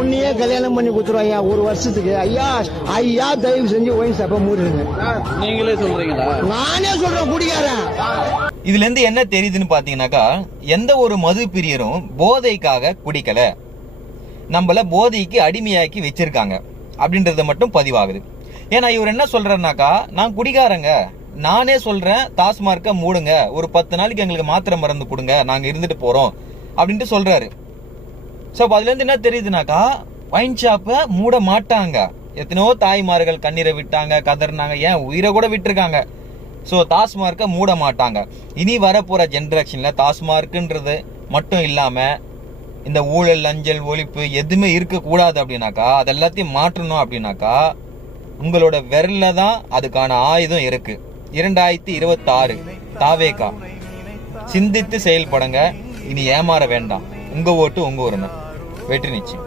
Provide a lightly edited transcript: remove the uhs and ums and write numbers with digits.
உன்னையே கல்யாணம் பண்ணி கொடுத்துருவாங்க ஒரு வருஷத்துக்கு. ஐயா ஐயா தயவு செஞ்சு ஒயின் ஷாப்பை மூடுங்க. நீங்களே சொல்றீங்களா? நானே சொல்றேன் குடிக்காரன். இதுல இருந்து என்ன தெரியுதுன்னு பாத்தீங்கன்னாக்கா, எந்த ஒரு மது பிரியரும் போதைக்காக குடிக்கல, நம்மள போதைக்கு அடிமையாக்கி வச்சிருக்காங்க அப்படின்றத மட்டும் பதிவாகுது. ஏன்னா இவர் என்ன சொல்றாருனாக்கா, நான் குடிக்காரங்க, நானே சொல்றேன் டாஸ்மார்க்க மூடுங்க, ஒரு 10 நாளைக்கு எங்களுக்கு மாத்திரை மருந்து கொடுங்க, நாங்க இருந்துட்டு போறோம் அப்படின்ட்டு சொல்றாரு. ஸோ அதுல இருந்து என்ன தெரியுதுனாக்கா, வைன் ஷாப்பை மூட மாட்டாங்க. எத்தனையோ தாய்மார்கள் கண்ணீரை விட்டாங்க, கதறினாங்க, ஏன் உயிரை கூட விட்டுருக்காங்க. ஸோ டாஸ்மார்க்கை மூட மாட்டாங்க. இனி வரப்போற ஜென்ரேஷன்ல டாஸ்மார்க்குன்றது மட்டும் இல்லாம இந்த ஊழல், லஞ்சல், ஒழிப்பு எதுவுமே இருக்கக்கூடாது அப்படின்னாக்கா, அது எல்லாத்தையும் மாற்றணும் அப்படின்னாக்கா, உங்களோட விரல்ல தான் அதுக்கான ஆயுதம் இருக்கு. 2026 தாவேகா சிந்தித்து செயல்படுங்க. இனி ஏமாற வேண்டாம். உங்க ஓட்டு உங்க உரிமை. வெற்றி நிச்சயம்.